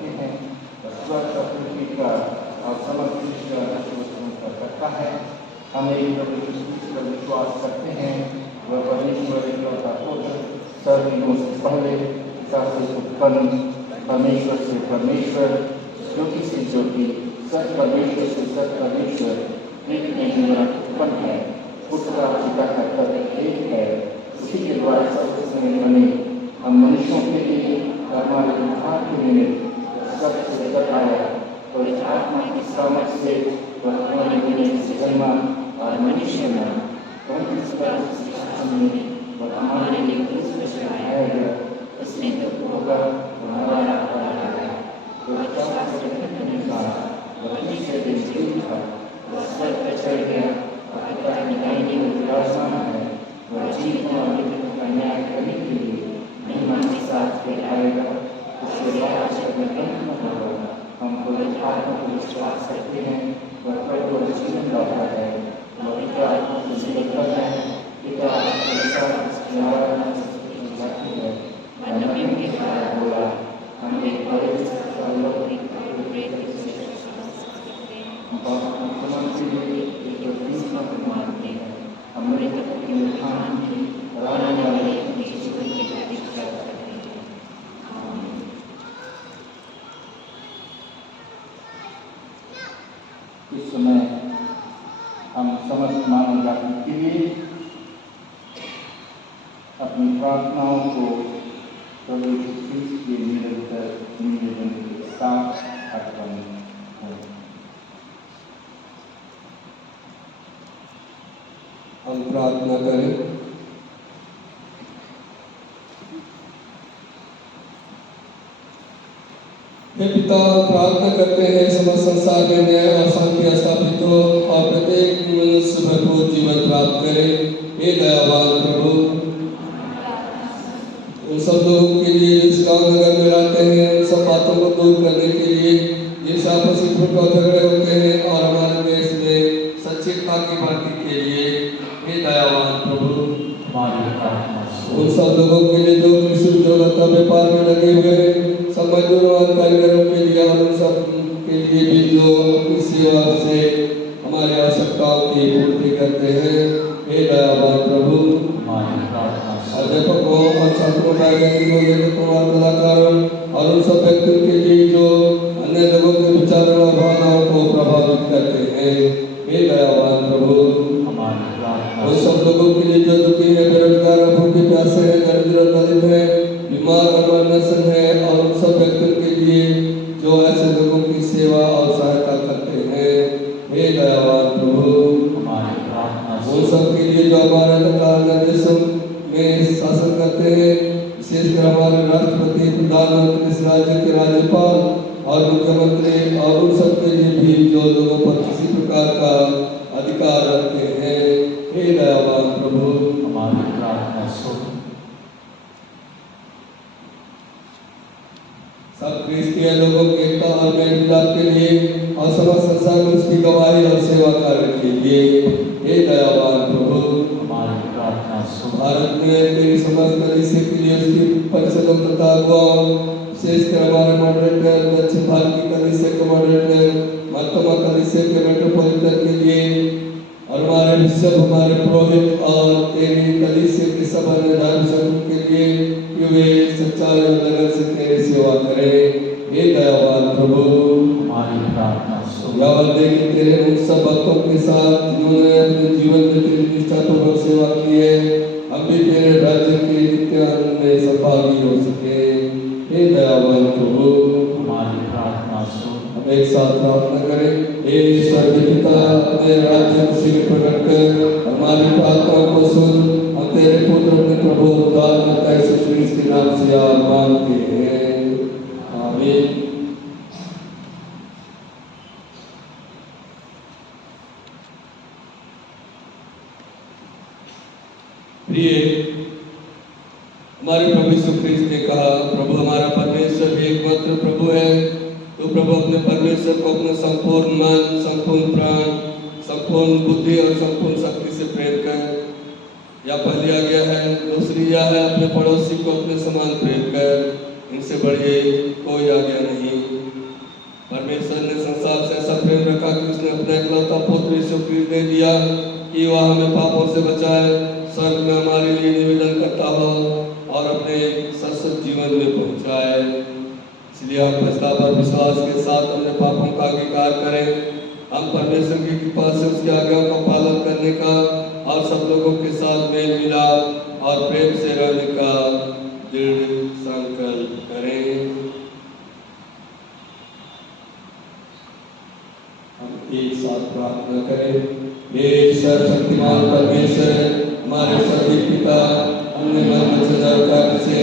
करते हैं। स्वर्ग और पृथ्वी का और समस्त सृष्टि और वस्तुओं का करता है। हम एक प्रभु यीशु मसीह पर विश्वास करते हैं, वह परमेश्वर इकलौता पुत्र, सब युगों से पहले पिता से उत्पन्न, परमेश्वर से परमेश्वर, ज्योति से ज्योति, सत परमेश्वर से सत परमेश्वर, एक में जीवन उत्पन्न है। पुत्र और पिता का तत्व एक है, उसी के द्वारा सब कुछ बने। हम मनुष्यों के लिए और हमारे उद्धार के निमित्त सबसे जगत आया, तो इस आत्मा की सामर्थ से वह हमारे लिए जन्मा और मनुष्य बना। वह इस पर वह हमारे लिए क्रूस पर चढ़ाया गया, इसलिए दुख होगा और हमारा अपराध है। वह चार से रखने का वह तीसरे दिन जीवित था, वह स्वर्ग पर चढ़ गया और पिता की दाहिनी ओर विराजमान है। वह जीवों और मृतकों का न्याय करने के लिए महिमा के साथ फिर आएगा। उसके बाद जब वह अंत न होगा। हम पवित्र आत्मा को विश्वास करते हैं, वह प्रभु और जीवन दाता है। वह पिता आत्मा से निकलता है, पिता आत्मा के साथ उसकी आराधना जाती है। वह नबी के द्वारा बोला, हम एक पवित्र अलौकिक मानते हैं। हम मृतकों के उत्थान की और आने वाले जीवन की प्रतीक्षा करते हैं। आमीन। इस समय हम समस्त मानव जाति के लिए अपनी प्रार्थनाओं को प्रभु यीशु मसीह के निरंतर निवेदन के साथ अर्पण करें। हम प्रार्थना करें। हे पिता, प्रार्थना करते हैं समस्त संसार में न्याय और शांति स्थापित हो और प्रत्येक मनुष्य भरपूर जीवन प्राप्त करे। हे दयावान प्रभु, उन सब लोगों के लिए इस गांव नगर में रहते हैं, उन सब बातों को दूर करने के लिए जिनसे आपस में झगड़े होते हैं और हमारे देश में सच्चिता की भक्ति के लिए हे दयावान प्रभु, उन सब लोगों के लिए जो कृषि उद्योग का व्यापार में लगे हुए हैं, सब मजदूरों और कारीगरों के लिए और उन सब के लिए भी जो अपनी सेवा से हमारी आवश्यकताओं की पूर्ति करते हैं हे दयावान प्रभु, अध्यापकों और छात्रों और कलाकारों और उन सब व्यक्तियों के लिए जो अन्य लोगों के विचारों और भावनाओं को प्रभावित करते हैं हे दयावान प्रभु, उन सब लोगों के लिए जो दुखी है, बेरोजगार, भूखे प्यासे हैं, दरिद्र दलित है, बीमार और मरनसन है और उन सब व्यक्तियों के लिए जो ऐसे लोगों की सेवा और सहायता करते हैं हे दयावान प्रभु, उन सब के लिए जो हमारे तथा अन्य देशों में शासन करते हैं, विशेषकर हमारे राष्ट्रपति, प्रधानमंत्री, इस राज्य के राज्यपाल और मुख्यमंत्री और उन सब के लिए भी जो लोगों पर किसी प्रकार का अधिकार रखते हैं हे दयावान प्रभु, हमारी प्रार्थना सुन। सब क्रिस्तीय लोगों के एकता और मेल मिलाप के लिए और समस्त संसार में उसकी गवाही और सेवा कार्य के लिए हे दयावान प्रभु, हमारी प्रार्थना सुन। भारत में तेरी समस्त कलीसिया के लिए उसकी परिषदों तथा अगुवाओं, विशेषकर हमारे मॉडरेटर, दक्षिण भारत की कलीसिया के मॉडरेटर, मर्तमा कलीसिया के मेट्रोपॉलिटन के लिए और हमारे बिशप, हमारे पुरोहित और तेरी कलीसिया के सब अन्य धर्मसंघों के लिए कि वे सच्चाई और लगन से तेरी सेवा करें हे दयावान प्रभु, हमारी प्रार्थना सुन। यावत कि तेरे उन सब भक्तों के साथ जिन्होंने अपने जीवन में तेरी निष्ठापूर्वक सेवा की है, हम भी तेरे राज्य के नित्य आनंद में सहभागी हो सके हे दयावान प्रभु, हमारी प्रार्थना सुन। हम एक साथ प्रार्थना करें। हे स्वर्गीय पिता, अपने राज्य को शीघ्र प्रकट कर हमारी प्रार्थनाओं को सुन। हम तेरे पुत्र अपने प्रभु उद्धारकर्ता यीशु मसीह के नाम से मांगते हैं, आमीन। प्रिय, हमारे प्रभु यीशु ख्रिस्त ने कहा, प्रभु हमारा परमेश्वर भी एकमात्र प्रभु है। तो प्रभु अपने परमेश्वर को अपने संपूर्ण मन, संपूर्ण प्राण, संपूर्ण बुद्धि और संपूर्ण शक्ति से प्रेम कर। यह पहली आज्ञा है। दूसरी यह है, अपने पड़ोसी को अपने समान प्रेम कर। इनसे बढ़िए कोई आज्ञा नहीं। परमेश्वर ने संसार से ऐसा प्रेम रखा कि उसने अपना इकलौता पुत्र यीशु क्रिस्ट दे दिया कि वह हमें पापों से बचाए, स्वर्ग में हमारे लिए निवेदन करता हो और अपने शाश्वत जीवन में पहुंचाए। इसलिए हम प्रस्ताव पर विश्वास के साथ अपने पापों का अंगीकार करें। हम परमेश्वर की कृपा से उसकी आज्ञाओं का पालन करने का और सब लोगों के साथ मेल मिलाप और प्रेम से रहने का दृढ़ संकल्प करें। हम एक साथ प्रार्थना करें। हे सर्वशक्तिमान परमेश्वर, हमारे स्वर्गीय पिता, हमने मन वचन से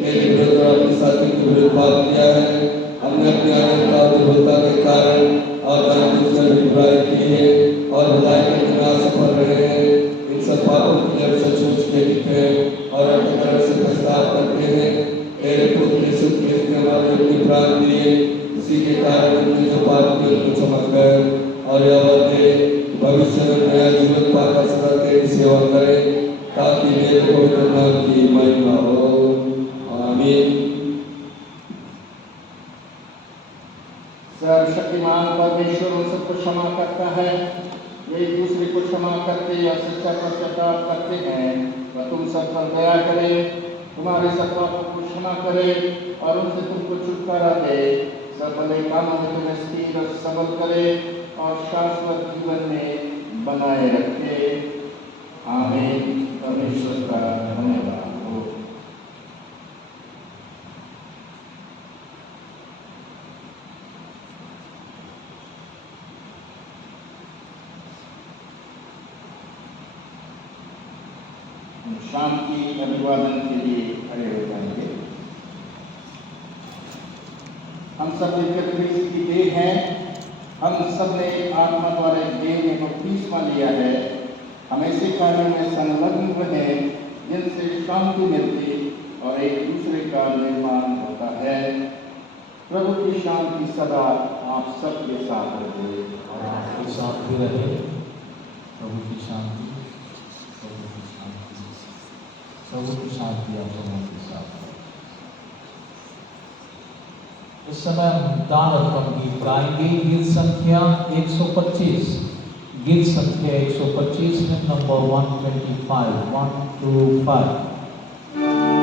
तेरे विरुद्ध और अपने साथी के विरुद्ध पाप किया है। हमने अपनी अज्ञानता और दुर्बलता के कारण और जानबूझकर भी बुराई की है और भलाई के बिना असफल रहे हैं। इन सब पापों के लिए सचमुच खेदित हैं और अपनी तरफ से पछतावा करते हैं। तेरे पुत्र यीशु क्रिस्त ने हमारे अपने प्राण दिए, उसी के कारण हमने जो पाप किए उनको क्षमा कर और यह बातें भविष्य में नया जीवन पाकर सदा तेरी सेवा करें, ताकि मेरे पवित्र नाम की महिमा हो। आमीन। सर्वशक्तिमान परमेश्वर उन सबको क्षमा करता है वे एक दूसरे को क्षमा करते और सच्चा पश्चाताप करते हैं। वह तुम सब पर दया करे, तुम्हारे सब पापों को क्षमा करे और उनसे तुमको छुटकारा दे, सब भले कामों में तुम्हें स्थिर और सबल करे और शाश्वत जीवन में बनाए रखे। आमीन। परमेश्वर का धन्यवाद हो। शांति अभिवादन के लिए खड़े हो जाएंगे। हम सब मिलकर क्रिस्त की देह हैं। हम सब ने आत्मा द्वारा देह में बपतिस्मा लिया है। हम ऐसे कार्यों में संलग्न बने जिनसे शांति मिलती और एक दूसरे का निर्माण होता है। प्रभु की शांति सदा आप सबके साथ रहे और आपके साथ भी रहे। प्रभु की शांति, प्रभु की शांति, प्रभु की शांति आप सबों के साथ रहे। इस समय हम दान अर्पण गीत गाएंगे। गीत संख्या 125, गीत संख्या 125 में नंबर 125, 125। Amen.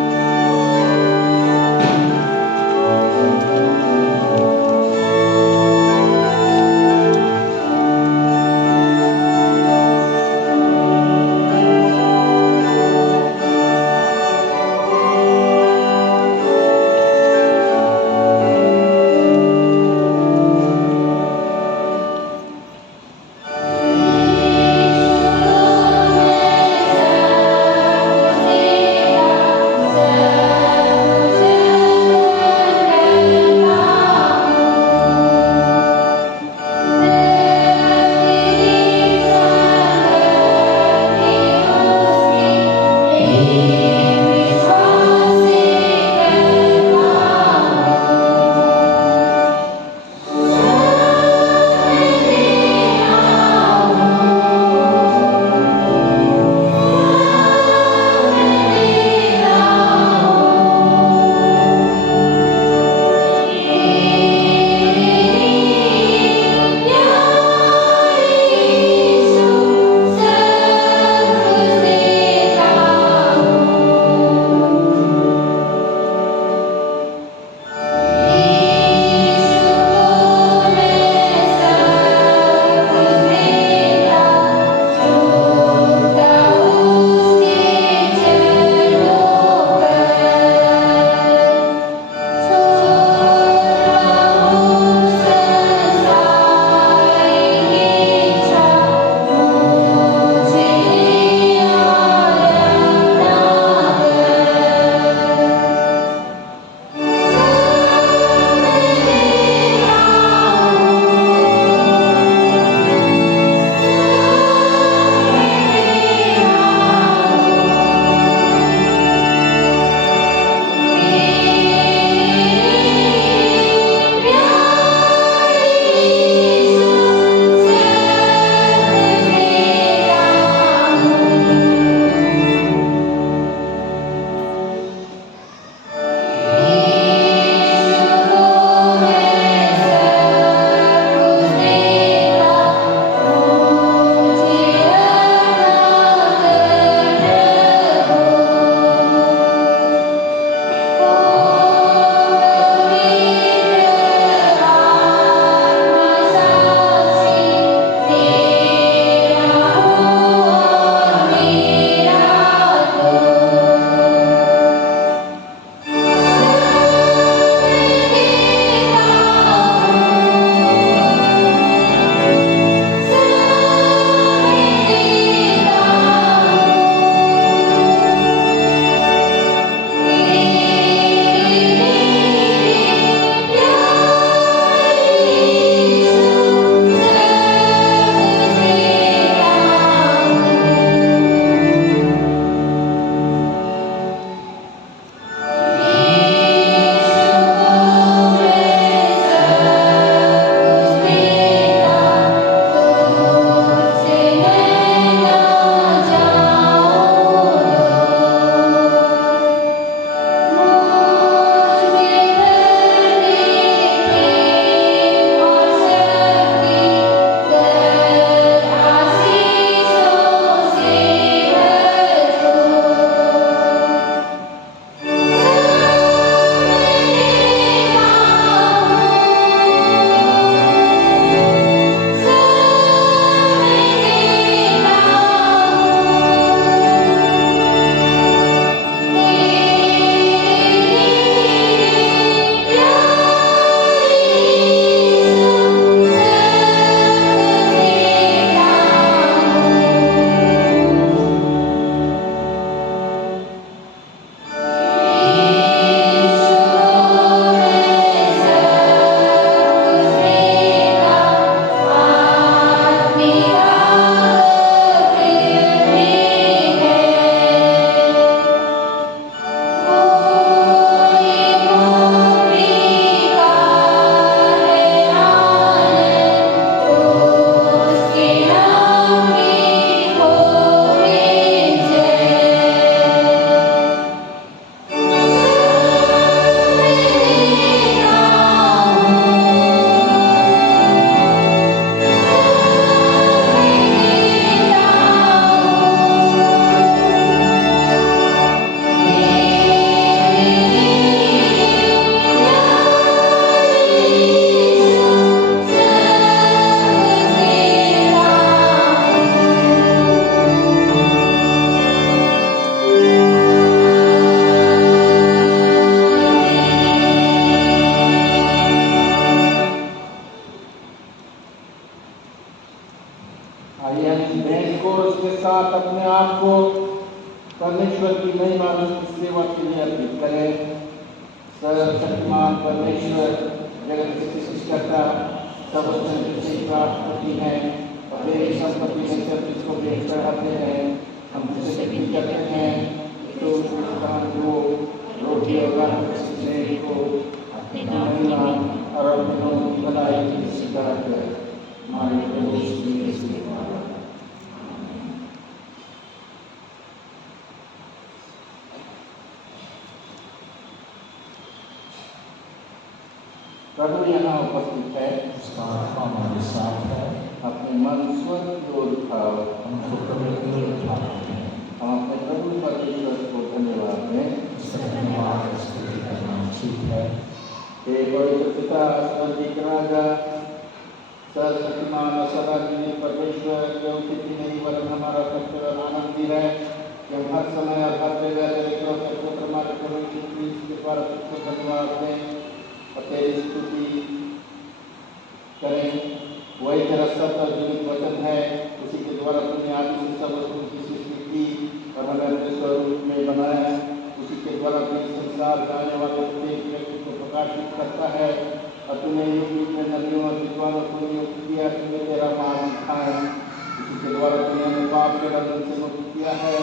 साथ अपने आप को परमेश्वर की महिमा की सेवा के लिए अर्पित करें। सर्वशक्तिमान परमेश्वर जगत की सृष्टिकर्ता सर्वोच्च से प्राप्त होती है और तेरी संपत्ति में सब जिसको भेंट चढ़ाते हैं। हम तुझसे विनती करते हैं तो स्थान को रोटी और स्नेह को अपनी महिमा और अपनी भलाई की स्वीकार कर हमारे प्रभु यीशु मसीह के द्वारा। प्रभु यहाँ उपस्थित है, उसका आत्मा हमारे साथ है। अपने मन स्वर्ग की ओर उठाओ, हमको प्रभु की ओर उठाते हैं। हम अपने प्रभु परमेश्वर को धन्यवाद दें। उसका धन्यवाद स्तुति करना उचित है। हे पवित्र पिता, स्वर्गीय राजा, सर्वशक्तिमान और सदा जीवित परमेश्वर, जो किसी नहीं वरन हमारा सत्य और आनंदी है, कि हम हर समय और हर जगह तेरे के पुत्र हमारे प्रभु यीशु मसीह के द्वारा तुझको धन्यवाद दें और तेरी स्तुति करें। वही तेरा सत्य और जीवित वचन है, उसी के द्वारा तुमने आदि से सब वस्तुओं की सृष्टि की और हमें अपने स्वरूप में बनाया। उसी के द्वारा तेरी संसार जाने वाले प्रत्येक व्यक्ति को प्रकाशित करता है और तूने युग युग में नदियों और विद्वानों को नियुक्त किया कि वे तेरा नाम दिखाएं। उसी के द्वारा तूने हमें पाप के बंधन से मुक्त किया है।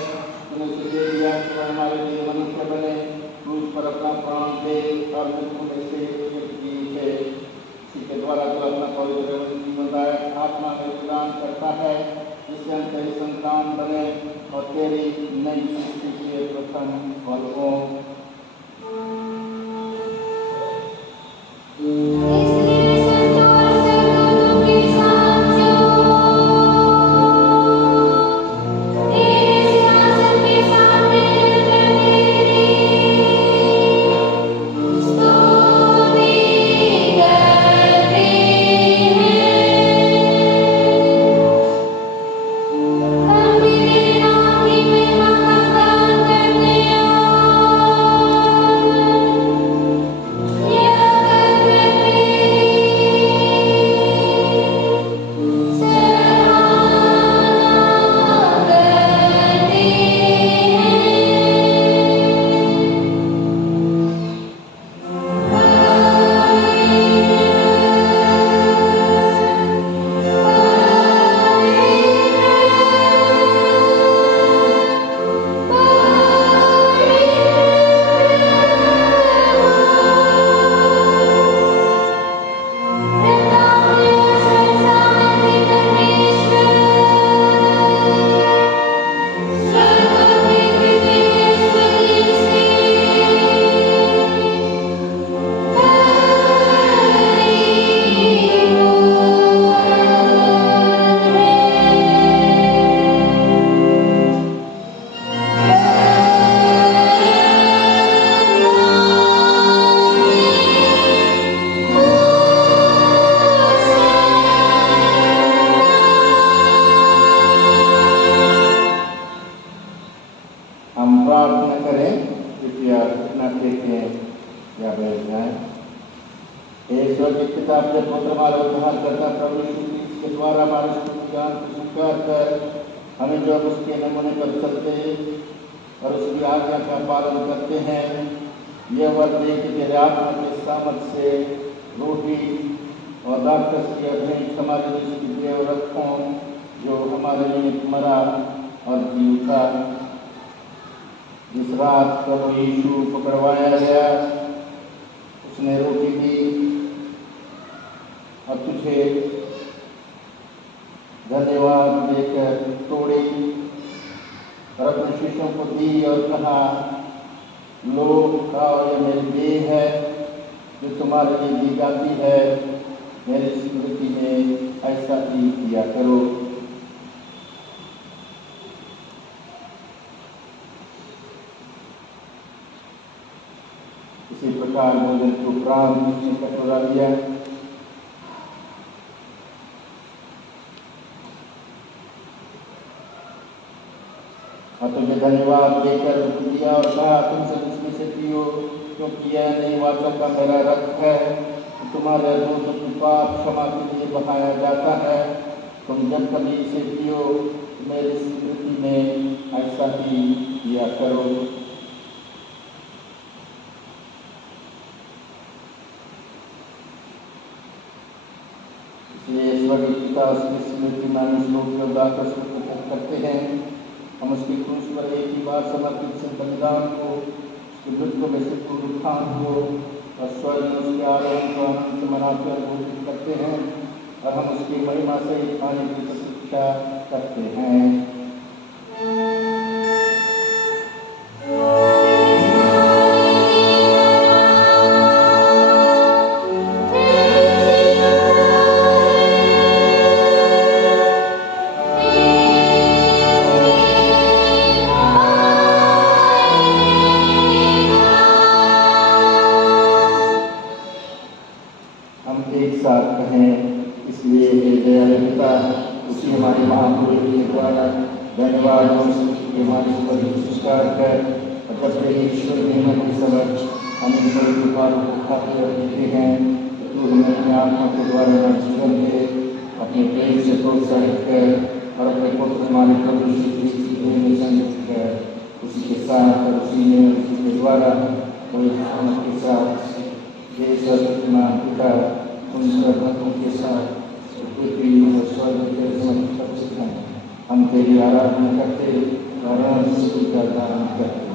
तूने उसे दे दिया कि वह हमारे लिए मनुष्य बने, क्रूस पर अपना प्राण दे और मृत्यु में से जीते। इसी के द्वारा तो अपना पवित्र जीवनदायक आत्मा में प्रदान करता है, जिससे हम तेरी संतान बने और तेरी नई सृष्टि के प्रथम फल हों। हमें जो उसके नमूने पर चलते और उसकी आज्ञा का पालन करते हैं, यह वर दे कि तेरे आत्मा के सामर्थ्य से रोटी और दाखरस की भेंट हमारे लिए देव रखों, जो हमारे लिए मरा और जी उठा। जिस रात प्रभु यीशु पकड़वाया गया, उसने रोटी दी और तुझे धन्यवाद देकर तोड़ी और अपने शिष्यों को दी और कहा, लो खाओ, यह मेरी देह है जो तुम्हारे लिए दी जाती है, मेरी स्मृति में ऐसा ही किया करो। इसी प्रकार भोजन के उपरांत उसने कटोरा लिया और तुझे धन्यवाद देकर दिया और कहा, तुम सब इसमें से पियो, क्योंकि यह नई वाचा का मेरा रक्त है, तुम्हारे दोषों की पाप क्षमा के लिए बहाया जाता है। तुम जब कभी इसे पियो, मेरी स्मृति में ऐसा ही किया करो। इसलिए स्वर्गीय पिता उसकी स्मृति में अनुष्ठोक को दाकर प्रकट करते हैं। हम उसके क्रूस पर एक ही बार समर्पित से बलिदान को, उसके मृत्यु में से पुनरुत्थान को और स्वर्ग में उसके आरोहण को आनंद से मनाते और घोषित करते हैं और हम उसकी महिमा से आने की प्रतीक्षा करते हैं। एक साथ कहें, इसलिए हे दयालु पिता, उसी हमारे महापुरुष के द्वारा धन्यवाद और स्तुति हमारी ऊपर स्वीकार कर और जब तेरी ईश्वर महिमा के समक्ष हम इन पवित्र बातों को खाते और पीते हैं, तो तू हमें अपने आत्मा के द्वारा हमारे जीवन के अपने प्रेम से प्रोत्साहित कर और अपने पुत्र हमारे प्रभु यीशु मसीह में संयुक्त कर। उसी के साथ और उसी में उसी के द्वारा के साथ ये सर्वशक्तिमान पिता उन सर्वों के साथ पृथ्वी और स्वर्ग के समर्पित हैं। हम तेरी आराधना करते और स्तुति का गान करते हैं।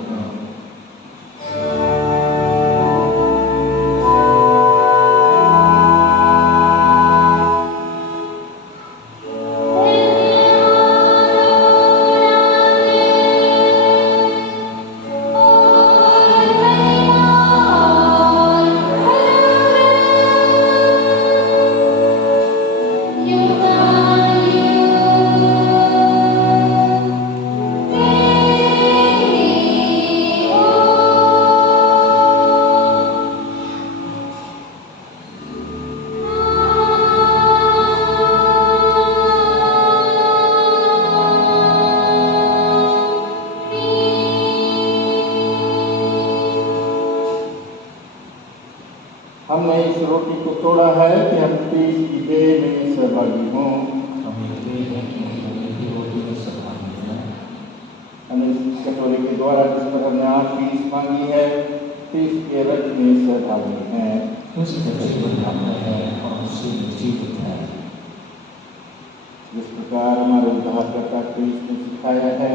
हमने इस रोटी को तोड़ा है कि हम तीस की देह में सहभागी हों। हम इस कटोरे के द्वारा जिस पर हमने आशीष मांगी है, तीस के रज में सहभागी हैं। जिस प्रकार हमारे उद्धारकर्ता क्रिस्त ने सिखाया है,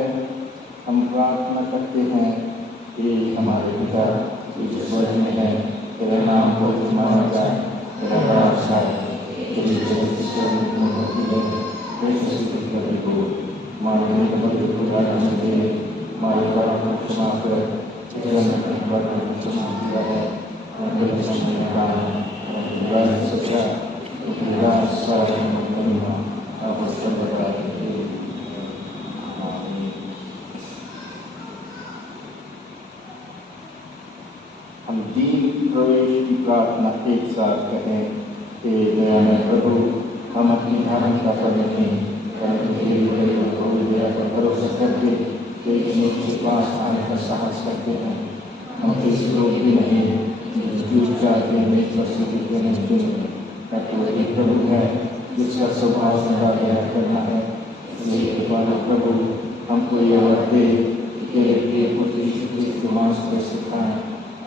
हम प्रार्थना करते हैं कि हमारे पिता जो स्वर्ग में है, तेरा नाम पवित्र माना जाए, तेरा राज आए, तेरी जयंती होती है, तेरी स्तुति हो। हमारे मदद को राज्य दे, हमारे पापों को क्षमा कर, तेरा नाम क्षमा किया है, हमारे सामने का सच्चा, तेरा सारा महिमा आप सर्वदा रखे। आमीन। हम दीन प्रवेश की प्रार्थना एक साथ कहें। हे दयामय प्रभु, हम अपनी धार्मिकता पर नहीं परंतु तेरी दया पर भरोसा करके तेरे के पास आने का साहस करते हैं। हम किसी लोग भी नहीं जो चाहते हैं प्रस्तुति देने चुने, तो एक प्रभु है जिसका स्वभाव सदा दया करना है। यही कृपालु प्रभु हमको यह वक्त दे तेरे प्रिय पुत्र यीशु मसीह के मांस को सिखाएं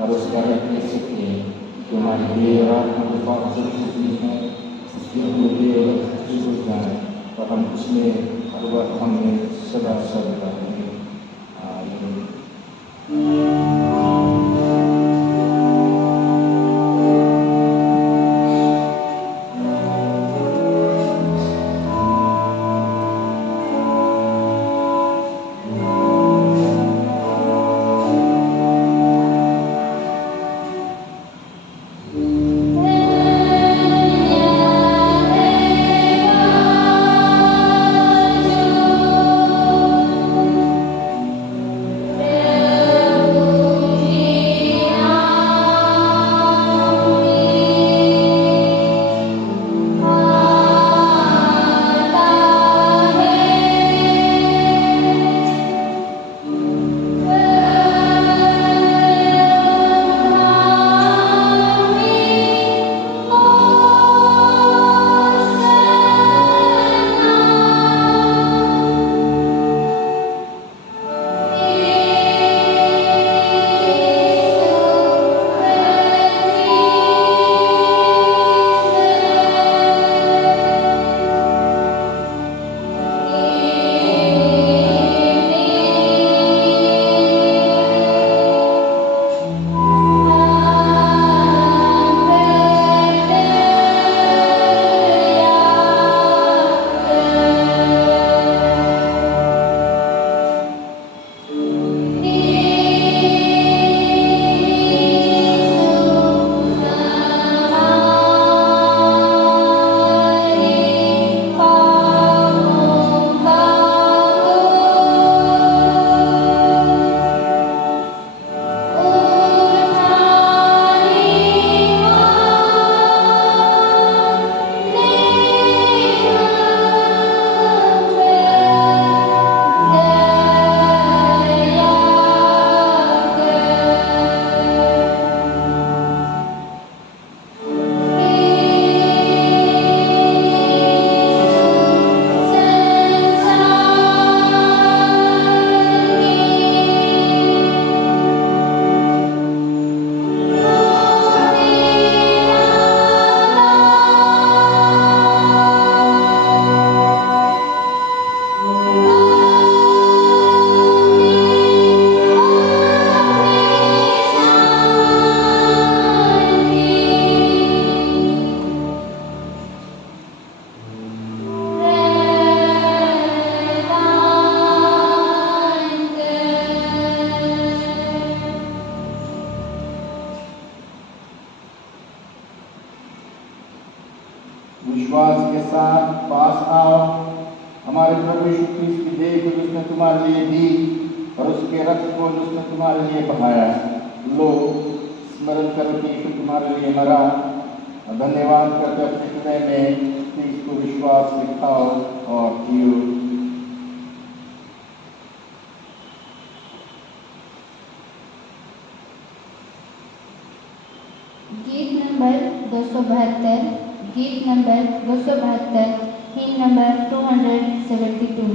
और उसका रखने सीखें कि हमारी देह और आत्मा के पाप सुरक्षित है, उसकी देह हो जाए और हम उसमें हर वक्त हमें सदा सर्वदा रहें। आमीन। Amen. विश्वास के साथ पास आओ। हमारे प्रभु यीशु क्रिस्त की देह को जिसने तुम्हारे लिए दी और उसके रक्त को जिसने तुम्हारे लिए बहाया, लो स्मरण करो कि यीशु तुम्हारे लिए मरा। धन्यवाद करके अपने हृदय में इसको विश्वास से खाओ और जियो। गीत नंबर 272, गीत नंबर 272, हिम नंबर 272।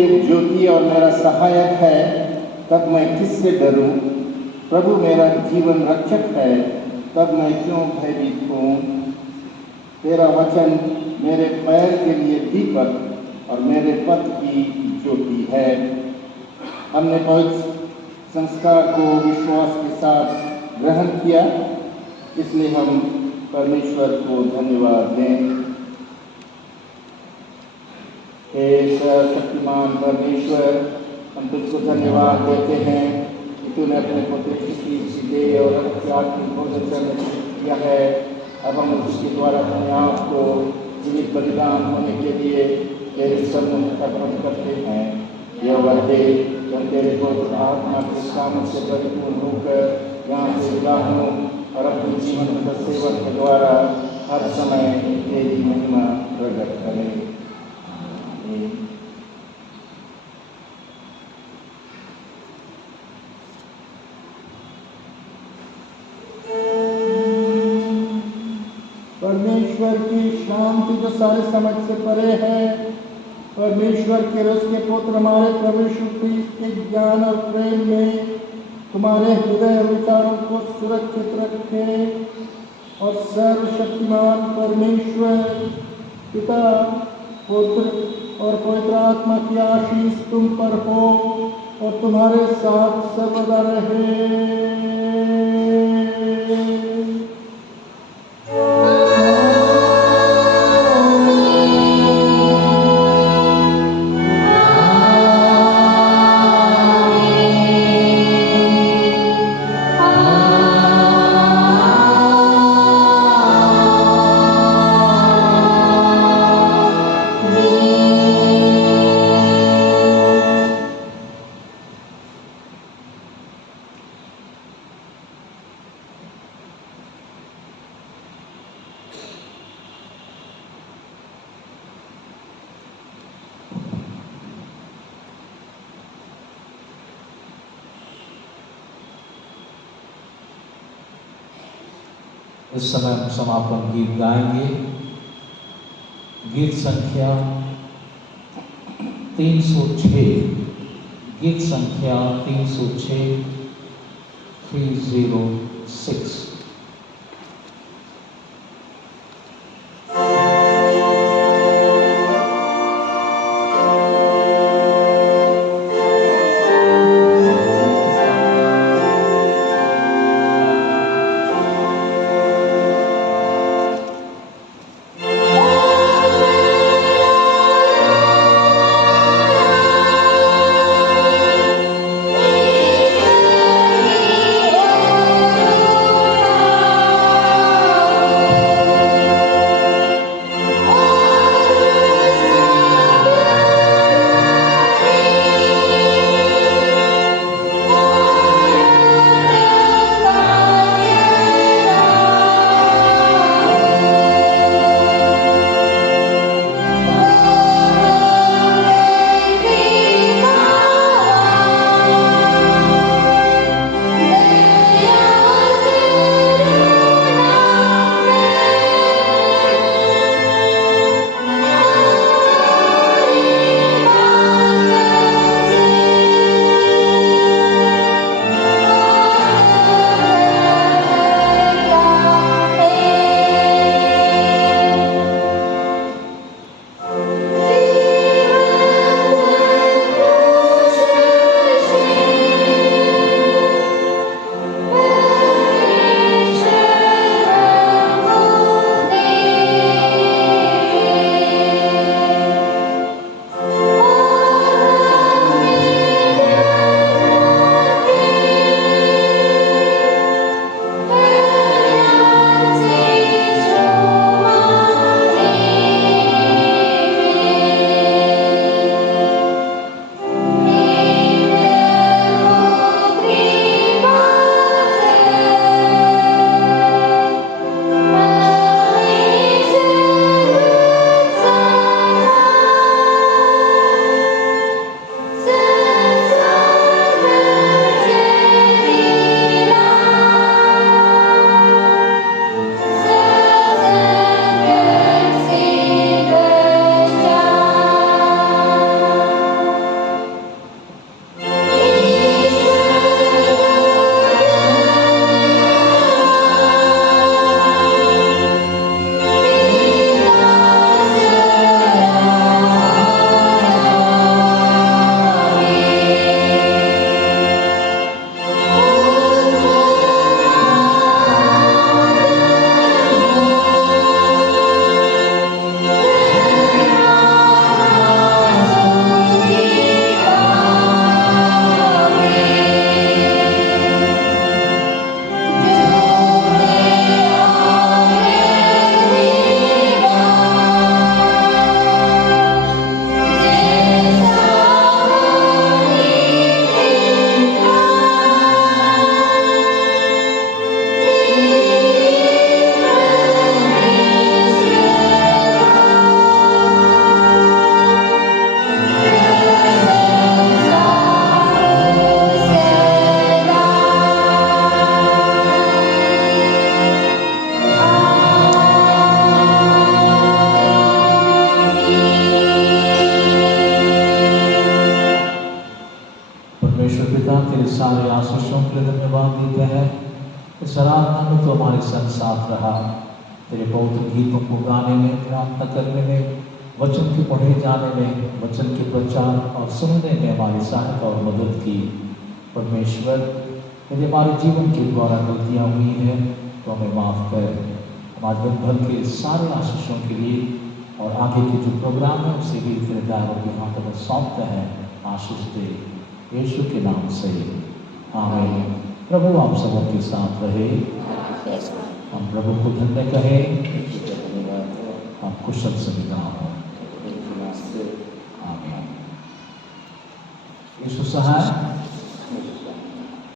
मेरी ज्योति और मेरा सहायक है, तब मैं किससे डरूं? प्रभु मेरा जीवन रक्षक है, तब मैं क्यों भयभीत हूँ? तेरा वचन मेरे पैर के लिए दीपक और मेरे पथ की ज्योति है। हमने पवित्र संस्कार को विश्वास के साथ ग्रहण किया, इसलिए हम परमेश्वर को धन्यवाद दें। हे सर्वशक्तिमान परमेश्वर, हम तुझको धन्यवाद देते हैं कि तूने अपने पुत्र की देह और आत्मिक भोजन करने किया है। अब हम उसके द्वारा अपने आप को जीवित बलिदान होने के लिए तेरे सम्मुख अर्पण करते हैं। यह वह दे जब तेरे पवित्र आत्मा के काम से परिपूर्ण होकर यहाँ से विदा हों और अपने जीवन का सेवन के द्वारा हर समय तेरी महिमा प्रकट करें। परमेश्वर की शांति जो सारे समझ से परे है, परमेश्वर के रस के पुत्र हमारे प्रभु यीशु मसीह के ज्ञान और प्रेम में तुम्हारे हृदय और विचारों को सुरक्षित रखे और सर्वशक्तिमान परमेश्वर पिता, पुत्र और पवित्र आत्मा की आशीष तुम पर हो और तुम्हारे साथ सर्वदा रहे। इस समय हम समापन गीत गाएंगे। गीत संख्या 306, गीत संख्या 306, 306। Oh में तो हमारे संग साथ रहा, तेरे पवित्र गीतों को गाने में, प्रार्थना करने में, वचन के पढ़े जाने में, वचन के प्रचार और सुनने में हमारी सहायता और मदद की। परमेश्वर, यदि हमारे जीवन के द्वारा गलतियाँ हुई हैं तो हमें माफ़ कर। हमारे दिन भर के सारे आशीषों के लिए और आगे के जो प्रोग्राम है उसे भी तेरे दायरों के हाथों में सौंपते हैं, आशीष दे यीशु के नाम से, आमीन। प्रभु आप सबों के साथ रहे, हम प्रभु को धन्य कहें, हम कुशल से विदा हो। आमीन। यीशु सहाय